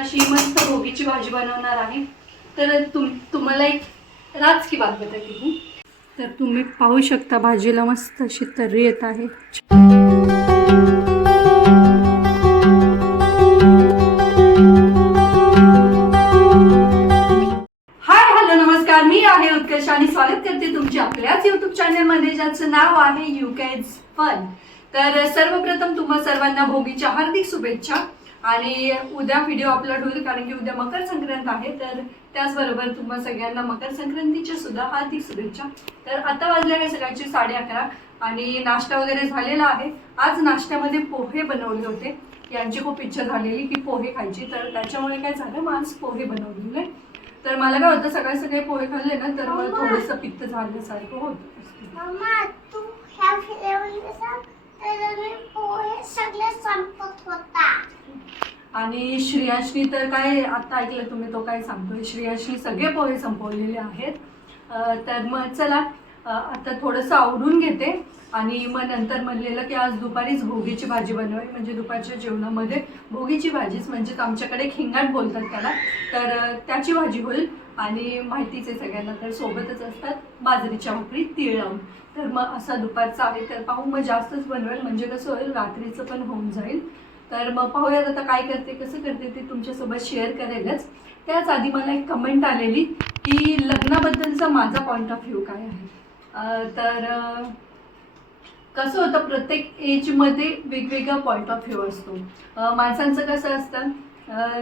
अशी मस्त भोगीची भाजी बनवणार आहे. तर तुम तुम्हाला एक राज की बात बताती तर तुम्ही पाहू शकता भाजीला मस्त अशी तर्री येत आहे. हाय हॅलो नमस्कार. मी आहे उत्कर्ष आणि स्वागत करते तुमचे आपल्याच युट्यूब चॅनलमध्ये ज्याचं नाव आहे युकेज फन तर सर्वप्रथम तुम्हा सर्वांना भोगीच्या हार्दिक शुभेच्छा. आणि उद्या व्हिडिओ अपलोड होईल कारण की उद्या मकर संक्रांत आहे तर त्याचबरोबर तुम्हा सगळ्यांना मकर संक्रांतीच्या सुद्धा हार्दिक शुभेच्छा. तर आता वाजल्या आहे सकाळची साडे अकरा आणि नाश्ता वगैरे झालेला आहे. आज नाश्त्यामध्ये पोहे बनवले होते. यांची खूप इच्छा झालेली की पोहे खायची तर त्याच्यामुळे काय झालं? मग आज पोहे बनवलेले. तर मला काय होतं सकाळी सकाळी पोहे खाल्ले ना तर मला थोडंसं पित्त झाल्यासारखं होतं. आणि श्रेयाशनी तर काय आता ऐकलं तुम्ही तो काय सांगतोय. श्रेयाशनी सगळे पोहे संपवलेले आहेत. तर मग चला आता थोडंसं आवडून घेते. आणि मग नंतर म्हणलेलं की आज दुपारीच भोगीची भाजी बनवाय म्हणजे दुपारच्या जेवणामध्ये भोगीची भाजीच म्हणजेच आमच्याकडे खिंगाट बोलतात त्याला. तर त्याची भाजी होईल. आणि माहितीच आहे सगळ्यांना तर सोबतच असतात बाजरीच्या भाकरी तीळ लावून तर मग असा दुपारचा आहे तर पाहू मग जास्तच बनवेल. म्हणजे कसं होईल रात्रीचं पण होऊन जाईल. तर मग पाहूयात आता काय करते कसं करते ते तुमच्यासोबत शेअर करेलच. त्याच आधी मला एक कमेंट आलेली की लग्नाबद्दलचा माझा पॉईंट ऑफ व्ह्यू काय आहे? तर कसं होतं प्रत्येक एजमध्ये वेगवेगळा पॉईंट ऑफ व्ह्यू असतो. माणसांचं कसं असतं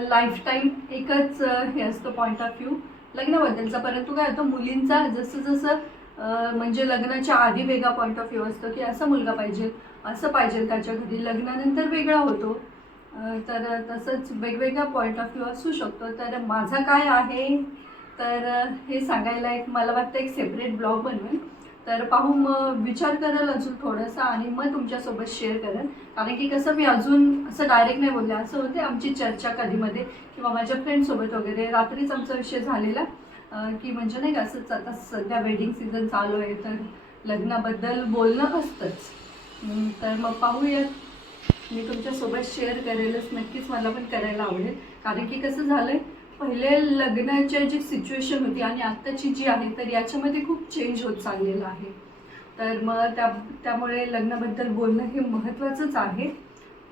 लाईफटाईम एकच हे असतं पॉईंट ऑफ व्ह्यू लग्नाबद्दलचा परंतु काय होतं मुलींचा जसं जसं म्हणजे लग्नाच्या आधी वेगळा पॉईंट ऑफ व्ह्यू असतो की असा मुलगा पाहिजे असं पाहिजे त्याच्या घरी लग्नानंतर वेगळा होतो. तर तसंच वेगवेगळा पॉईंट ऑफ व्ह्यू असू शकतो. तर माझा काय आहे तर हे सांगायला एक मला वाटतं एक सेपरेट ब्लॉग बनवेल. तर पाहू मग विचार करेल अजून थोडासा आणि मग तुमच्यासोबत शेअर करेल. कारण की कसं मी अजून असं डायरेक्ट नाही बोलले. असं होते आमची चर्चा कधीमध्ये किंवा माझ्या फ्रेंडसोबत वगैरे. रात्रीच आमचा विषय झालेला. की म्हणजे नाही का असंच आता सध्या वेडिंग सीझन चालू आहे. तर लग्नाबद्दल बोलणं असतंच. तर मग पाहूयात. मी तुमच्यासोबत शेअर करेलच. नक्कीच मला पण करायला आवडेल. कारण की कसं झालं आहे पहिले लग्नाच्या जी सिच्युएशन होती आणि आत्ताची जी आहे तर याच्यामध्ये खूप चेंज होत चाललेलं आहे. तर मग त्या त्यामुळे लग्नाबद्दल बोलणं हे महत्त्वाचंच आहे.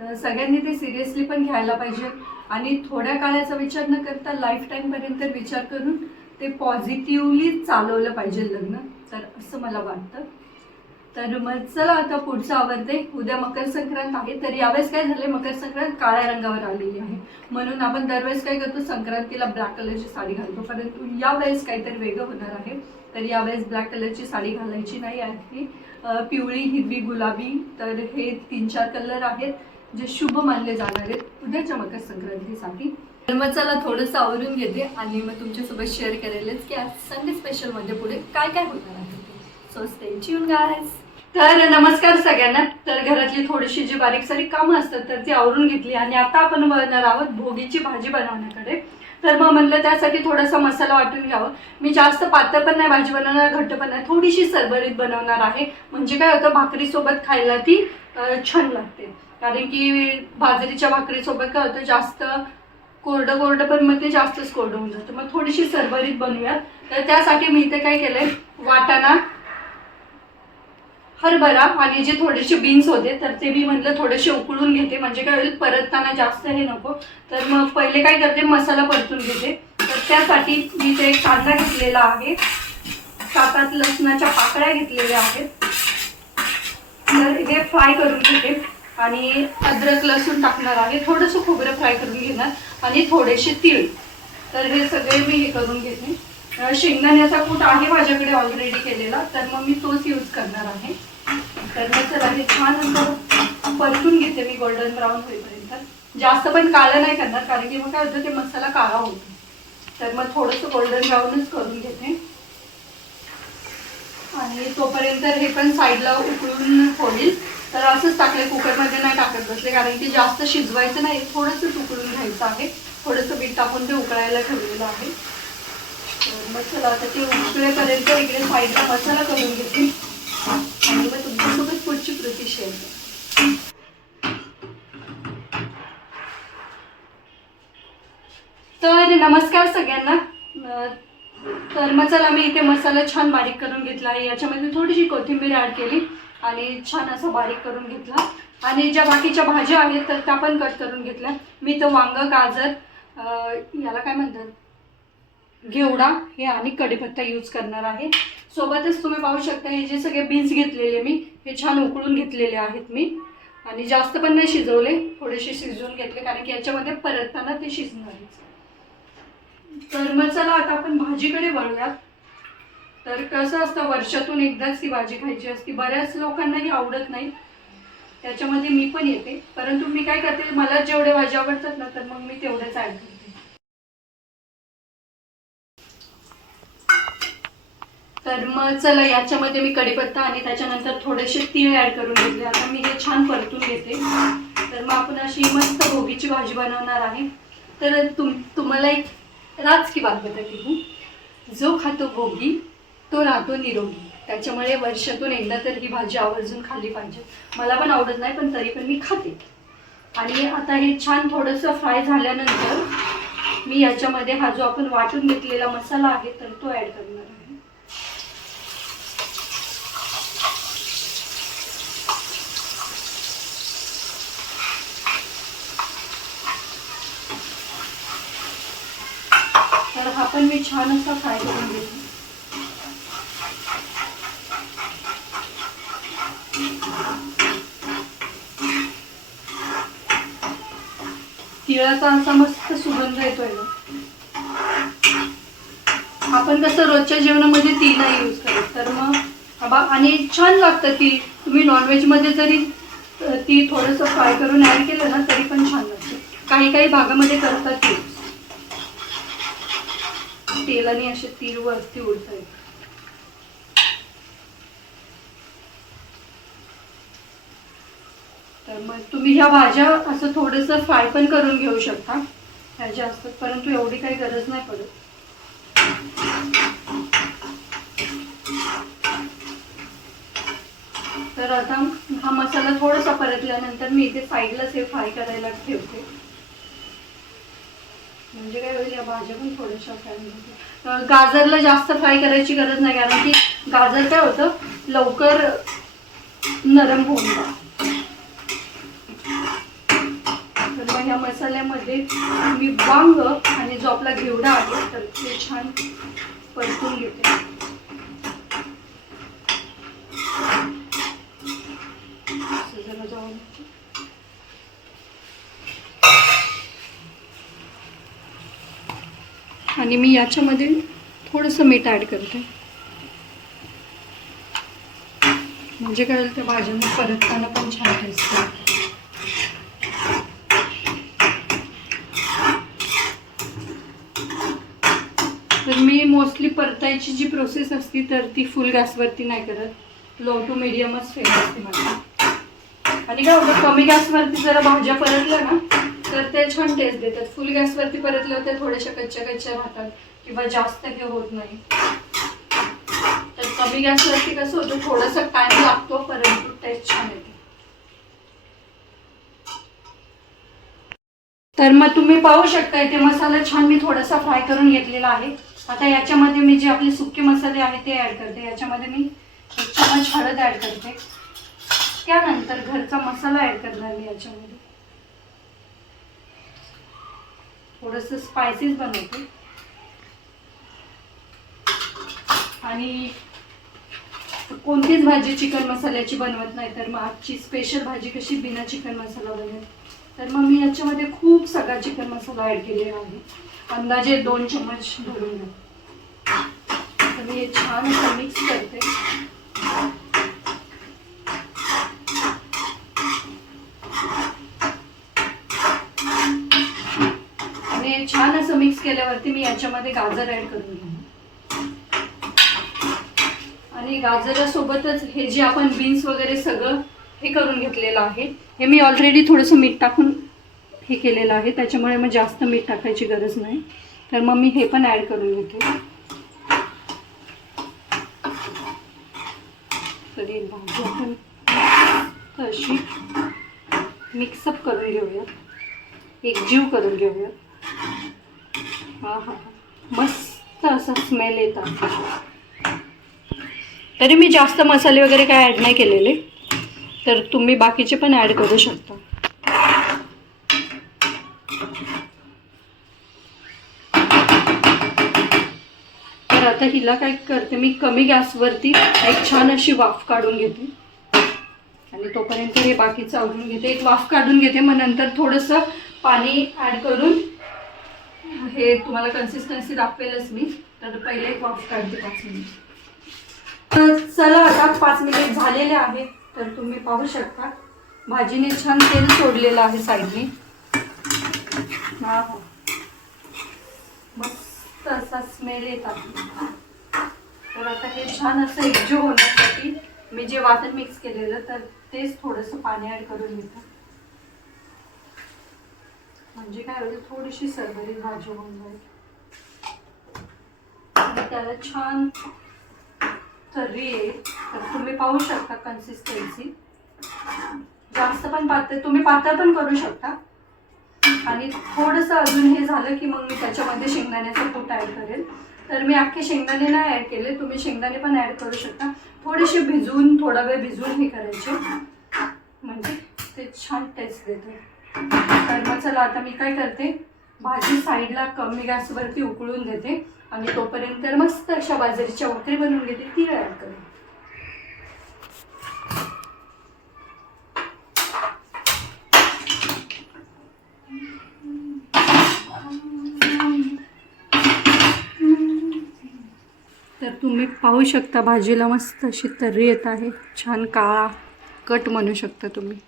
तर सगळ्यांनी ते सिरियसली पण घ्यायला पाहिजे. आणि थोड्या काळाचा विचार न करता लाईफ टाईमपर्यंत विचार करून ते पॉझिटिव्हली चालवलं पाहिजे लग्न. तर असं मला वाटतं. तर मग चला आता पुढचं आवडते उद्या मकर संक्रांत आहे तर यावेळेस काय झाले मकर संक्रांत काळ्या रंगावर आलेली आहे. म्हणून आपण दरवेळेस काय करतो? संक्रांतीला ब्लॅक कलरची साडी घालतो. परंतु यावेळेस काहीतरी वेगळं होणार आहे. तर यावेळेस ब्लॅक कलरची साडी घालायची नाही आहे. पिवळी हिरवी गुलाबी तर हे तीन चार कलर आहेत जे शुभ मानले जाणार आहेत उद्याच्या मकर संक्रांतीसाठी तर मग चला थोडंसं आवरून घेते आणि मग तुमच्यासोबत शेअर करेलच की आज संडे स्पेशलमध्ये पुढे काय काय होणार आहे. सो स्टे ट्यून गायस तर नमस्कार सगळ्यांना. तर घरातली थोडीशी जी बारीक सारीक कामं असतात तर ती आवरून घेतली आणि आता आपण वळणार आहोत भोगीची भाजी बनवण्याकडे. तर मग म्हणलं त्यासाठी थोडासा मसाला वाटून घ्यावं. मी जास्त पातळ पण नाही भाजी बनवणार घट्ट पण नाही थोडीशी सरभरीत बनवणार आहे. म्हणजे काय होतं भाकरीसोबत खायला ती छान लागते. कारण की बाजरीच्या भाकरीसोबत काय होतं जास्त कोरडं कोरडं पण मग ते जास्तच कोरडं होऊन जातं. मग थोडीशी सरभरीत बनवूयात. तर त्यासाठी मी इथे काय केलंय वाटाणा हरभरा आणि जे थोडेसे बीन्स होते तर ते मी म्हटलं थोडेसे उकळून घेते. म्हणजे काय होईल परतताना जास्त हे नको. तर मग पहिले काय करते मसाला परतून घेते. तर त्यासाठी मी ते कांदा घेतलेला आहे. सात आठ लसणाच्या पाकळ्या घेतलेल्या आहेत. तर हे फ्राय करून घेते. आणि अद्रक लसूण टाकणार आहे. थोडंसं खोबरं फ्राय करून घेणार. आणि थोडेसे तीळ. तर हे सगळे मी हे करून घेते. शेंगदाण्याचा कूट आहे माझ्याकडे ऑलरेडी केलेला तर मग मी तोच यूज करणार आहे. तर मग चला हे छान परतून घेते मी गोल्डन ब्राऊन होईपर्यंत. जास्त पण काळं नाही करणार कारण की मग काय होतं ते मसाला काळा होतो. तर मग थोडंसं गोल्डन ब्राऊनच करून घेते. आणि तोपर्यंत हे पण साईडला उकळून होईल तर असंच टाकले कुकरमध्ये नाही टाकत बसले कारण की जास्त शिजवायचं नाही थोडंसं उकळून घ्यायचं आहे. थोडंसं बीट टाकून ते उकळायला ठेवलेलं आहे. मसाला चला आता ते उकळेपर्यंत इकडे साईडला मसाला करून घेते. आणि मग तुमच्यासोबत पुढची कृती शेअर करते. तर नमस्कार सगळ्यांना. तर मग चला मी इथे मसाला छान बारीक करून घेतला आहे. याच्यामध्ये थोडीशी कोथिंबीर ॲड केली आणि छान असं बारीक करून घेतला. आणि ज्या बाकीच्या भाज्या आहेत तर त्या पण कट करून घेतल्या. मी तर वांग गाजर याला काय म्हणतात? घेवडा हे आणि कढीपत्ता यूज करणार आहे. सोबतच तुम्ही पाहू शकता हे जे सगळे बीन्स घेतलेले मी हे छान उकळून घेतलेले आहेत मी. आणि जास्त पण नाही शिजवले थोडेसे शिजवून घेतले कारण की याच्यामध्ये परतताना ते शिजणार तर मग चला आता आपण भाजीकडे वळूयात. तर कसं असतं वर्षातून एकदाच ती भाजी खायची असती. बऱ्याच लोकांनाही आवडत नाही. त्याच्यामध्ये मी पण येते. परंतु मी काय करते मला जेवढे भाज्या आवडतात ना तर मग मी तेवढेच ॲड करते. तर मग चला याच्यामध्ये मी कढीपत्ता आणि त्याच्यानंतर थोडेसे तीळ ॲड करून घेतले. आता मी हे छान परतून घेते. तर मग आपण अशी मस्त भोगीची भाजी बनवणार आहे. तर तुम तुम्हाला एक राज की बात बताती हूँ जो खातो भोगी तो राहतो निरोगी. त्याच्यामुळे वर्षातून एकदा तर ही भाजी आवर्जून खाल्ली पाहिजे. मला पण आवडत नाही पण तरी पण मी खाते. आणि आता हे छान थोडंसं फ्राय झाल्यानंतर मी याच्यामध्ये हा जो आपण वाटून घेतलेला मसाला आहे तर तो ॲड करणार आहे तर हा पण मी छान असा फ्राय करून घेते तिळाचा असा मस्त सुगंध येतोय आपण कसं रोजच्या जेवणामध्ये ती नाही यूज करत. तर मग आणि छान लागतं ती. तुम्ही नॉनव्हेजमध्ये जरी ती थोडंसं फ्राय करून ॲड केलं ना तरी पण छान लागते. काही काही भागामध्ये करतात ती. तेलाने असे तीळ वरती उडतायत. तर मग तुम्ही ह्या भाज्या असं थोडंसं फ्राय पण करून घेऊ शकता. ह्याच्या असतात परंतु एवढी काही गरज नाही पडत. तर आता हा मसाला थोडासा परतल्यानंतर मी इथे साईडलाच हे फ्राय करायला ठेवते. म्हणजे काय होईल या भाज्या पण थोड्याशा फ्राय गाजरला जास्त फ्राय करायची गरज नाही कारण की गाजर काय होतं लवकर नरम होऊन तर मग ह्या मसाल्यामध्ये मी वांग आणि जो आपला घेवडा आहे तर ते छान परतून घेते असं जरा जाऊन आणि मी याच्यामध्ये थोडंसं मीठ ॲड करते. म्हणजे काय होईल त्या भाज्यांना परतताना पण छान टेस्ट तर मी मोस्टली परतायची जी प्रोसेस असती तर ती फुल गॅसवरती नाही करत. लो टू मिडियमच फेम असते माझी. आणि काय होतं कमी गॅसवरती जरा भाज्या परतल्या ना तर ते छान टेस्ट देतात. फुल गॅसवरती परतल्या त्या थोड्याशा कच्च्या कच्च्या राहतात किंवा जास्त हे होत नाही. तर कमी गॅसवरती कसं होतं थोडासा टाइम लागतो परंतु टेस्ट छान येते. तर मग तुम्ही पाहू शकता इथे मसाला छान मी थोडासा फ्राय करून घेतलेला आहे. आता याच्यामध्ये मी जे आपले सुके मसाले आहेत ते ॲड करते. याच्यामध्ये मी एक चमच हळद ॲड करते. त्यानंतर घरचा मसाला ॲड करणार मी याच्यामध्ये. थोडंसं स्पायसीस बनवते. आणि कोणतीच भाजी चिकन मसाल्याची बनवत नाही तर मग आजची स्पेशल भाजी कशी बिना चिकन मसाला बनेल तर मग मी याच्यामध्ये खूप सगळा चिकन मसाला ॲड केलेला आहे. अंदाजे दोन चम्मच भरून घ्या. तर मी हे छान असं मिक्स करते आणि हे छान असं मिक्स केल्यावरती मी याच्यामध्ये गाजर ॲड करून घेईन. आणि गाजरासोबतच हे जे आपण बीन्स वगैरे सगळं हे करून घेतलेलं आहे हे मी ऑलरेडी थोडंसं मीठ टाकून हे केलेलं आहे. त्याच्यामुळे मग जास्त मीठ टाकायची गरज नाही. तर मग मी हे पण ॲड करून घेते. तरी भाजी आपण तशी मिक्सअप करून घेऊयात. एकजीव करून घेऊयात. हा हा मस्त असा स्मेल येतात तरी मी जास्त मसाले वगैरे काय ॲड नाही केलेले. तर तुम्ही बाकीचे पण ॲड करू शकता. तर आता हिला काय करते मी कमी गॅसवरती एक छान अशी वाफ काढून घेते. आणि तोपर्यंत हे बाकीचं आवडून घेते. एक वाफ काढून घेते मग नंतर थोडंसं पाणी ॲड करून हे तुम्हाला कन्सिस्टन्सी दाखवेलच मी. तर पहिले एक वाफ काढते पाच मिनिट तर चला आता पाच मिनिट झालेले आहेत. तर तुम्ही पाहू शकता. भाजीने छान तेल सोडलेलं आहे साईडने. हा. हा मस्त असा स्मेल येत आहे. तर आता हे छान असं एकजीव होण्यासाठी मी जे वाटण मिक्स केलेलं तर तेच थोडंसं पाणी ॲड करून घेतं. म्हणजे काय होईल थोडीशी सरबरी भाजी होऊन जाईल. त्याला छान तर्री येईल. तर तुम्ही पाहू शकता कन्सिस्टन्सी जास्त पण पातळ तुम्ही पातळ पण करू शकता. आणि थोडंसं अजून हे झालं की मग मी त्याच्यामध्ये शेंगदाण्याचं कूट ॲड करेल. तर मी अख्खे शेंगदाणे नाही ॲड केले तुम्ही शेंगदाणे पण ॲड करू शकता. थोडेसे भिजवून थोडा वेळ भिजवून हे करायचे. म्हणजे ते छान टेस्ट देते. तर मग चला आता मी काय करते? भाजी साईडला कमी गॅसवरती उकळून देते आणि तोपर्यंत तर मस्त अशा बाजरीच्या भाकरी बनवून घेते ती तयार करते तर तुम्ही पाहू शकता भाजीला मस्त अशी तर्री येत आहे छान काळा कट म्हणू शकता तुम्ही.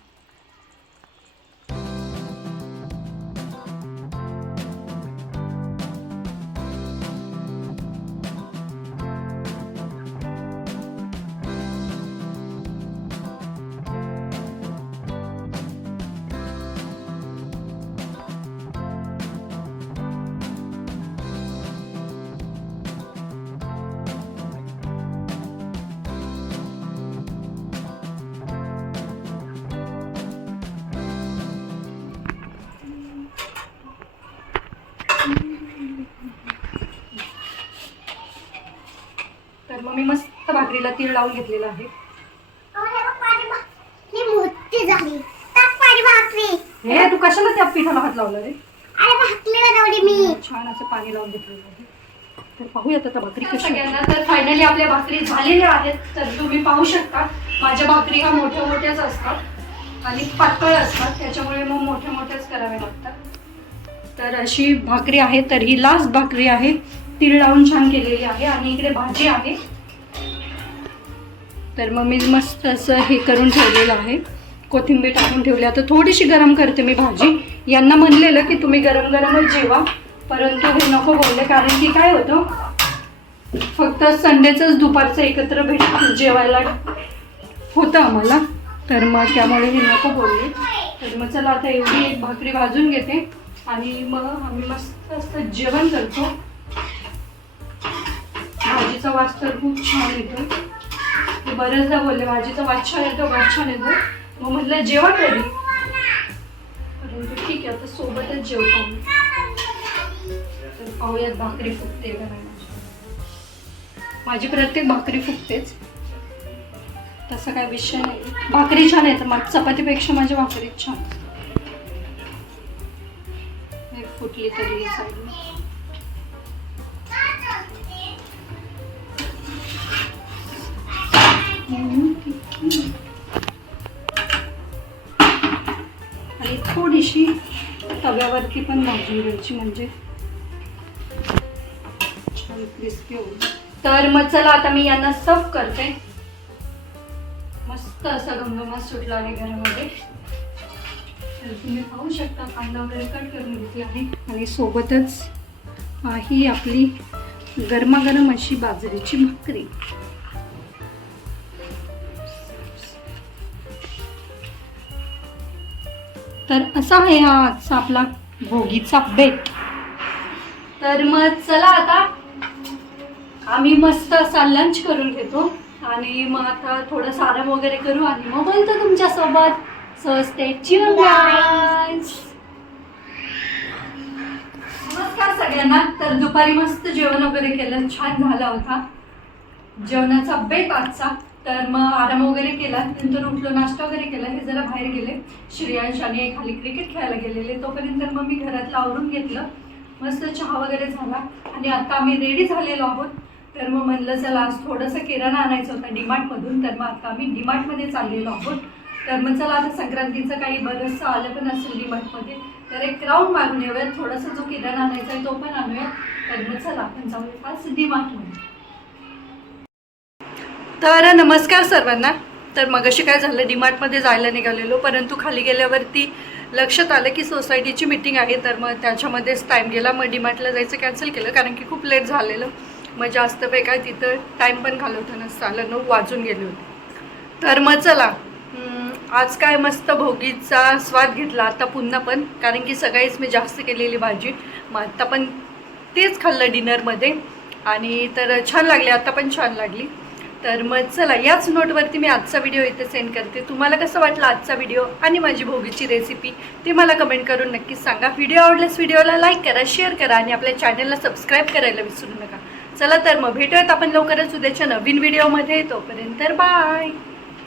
भाकरीला तीळ लावून घेतलेलं आहे. हे हे तू कशाला त्या पिठाला हात लावला रे? छान असं पाणी लावून घेतलेलं आहे. तर पाहूयात आता भाकरी कशी सगळ्यांना तर फायनली आपल्या भाकरी झालेल्या आहेत तर तुम्ही पाहू शकता. माझ्या भाकरी ह्या मोठ्या मोठ्याच असतात आणि पातळ असतात त्याच्यामुळे मग मोठ्या मोठ्याच कराव्या लागतात. तर अशी भाकरी आहे तर ही लास्ट भाकरी आहे. तीळ लावून छान केलेली आहे आणि इकडे भाजी आहे. तर मग मी मस्त असं हे करून ठेवलेलं आहे. कोथिंबीर टाकून ठेवली. आता थोडीशी गरम करते मी भाजी. यांना म्हणलेलं की तुम्ही गरम गरमच जेवा. परंतु हे नको बोलले कारण की काय होतं? फक्त संडेचंच दुपारचं एकत्र भेट जेवायला होतं आम्हाला. तर मग त्यामुळे हे नको बोलले. तर मग चला आता एवढी एक भाकरी भाजून घेते. आणि मग आम्ही मस्त असं जेवण करतो. भाजीचा वास तर खूप छान येतो ते बरेचदा बोलले भाजीचा वास छान येतो वास छान येतो मग म्हटलं जेवण कधी परंतु ठीक आहे आता सोबतच जेवतो मी तर पाहूयात भाकरी फुगते का नाही. माझी. प्रत्येक भाकरी फुगतेच तसा काय विषय नाही. भाकरी छान आहे तर मग चपातीपेक्षा माझी भाकरी छान. फुटली तरी साईडने आणि थोडीशी तव्यावरती पण भाजून घ्यायची म्हणजे छान क्रिस्पी होईल तर मग चला आता मी यांना सर्व करते. मस्त असा घमघमाट सुटला आहे घरामध्ये. तर तुम्ही पाहू शकता कांदा वगैरे कट करून घेतला आहे. आणि सोबतच ही आपली गरमागरम अशी बाजरीची भाकरी. तर असा आहे हा आजचा आपला भोगीचा बेट तर मग चला आता आम्ही मस्त असा लंच करून घेतो. आणि मग आता थोडं सारम वगैरे करू आणि मग बोलतो तुमच्यासोबत. सहजते स्टे नमस्कार सगळ्यांना सगळ्यांना. तर दुपारी मस्त जेवण वगैरे केलं. छान झाला होता. जेवणाचा बेत आजचा. तर मग आराम वगैरे केला नंतर उठलो नाश्ता वगैरे केला हे जरा बाहेर गेले. श्रेयांश आणि खाली क्रिकेट खेळायला गेलेले. तोपर्यंत मग मी घरातलं आवरून घेतलं. मस्त चहा वगैरे झाला. आणि आता आम्ही रेडी झालेलो आहोत. तर मग म्हणलं चला आज थोडंसं किराणा आणायचं होता डीमार्टमधून. तर मग आता आम्ही डीमार्टमध्ये चाललेलो आहोत. तर मग चला आता संक्रांतीचं काही बरंचसं आलं पण असेल डीमार्टमध्ये. तर एक राऊंड मारून येऊयात. थोडासा जो किराणा आणायचा आहे तो पण आणूया तर मग चला आपण जाऊया आज डीमार्टमध्ये. तर नमस्कार सर्वांना. तर मग अशी काय झालं डीमार्टमध्ये जायला निघालेलो परंतु खाली गेल्यावरती लक्षात आलं की सोसायटीची मिटिंग आहे तर मग त्याच्यामध्येच टाईम गेला मग डीमार्टला जायचं कॅन्सल केलं कारण की खूप लेट झालेलं. मग जास्त पे काय तिथं टाईम पण घालवता नसतं आलं नऊ वाजून गेले होते. तर मग चला आज काय मस्त भोगीचा स्वाद घेतला आता पुन्हा पण कारण की सकाळीच मी जास्त केलेली भाजी. मग आत्ता पण तेच खाल्लं डिनरमध्ये आणि तर छान लागली आता पण छान लागली. तर मग चला याच नोटवरती मी आजचा व्हिडिओ इथे सेंड करते. तुम्हाला कसं वाटलं आजचा व्हिडिओ आणि माझी भोगीची रेसिपी ते मला कमेंट करून नक्कीच सांगा. व्हिडिओ आवडल्यास व्हिडिओला लाईक करा शेअर करा आणि आपल्या चॅनलला सबस्क्राईब करायला विसरू नका. चला तर मग भेटूयात आपण लवकरच उद्याच्या नवीन व्हिडिओमध्ये तोपर्यंत बाय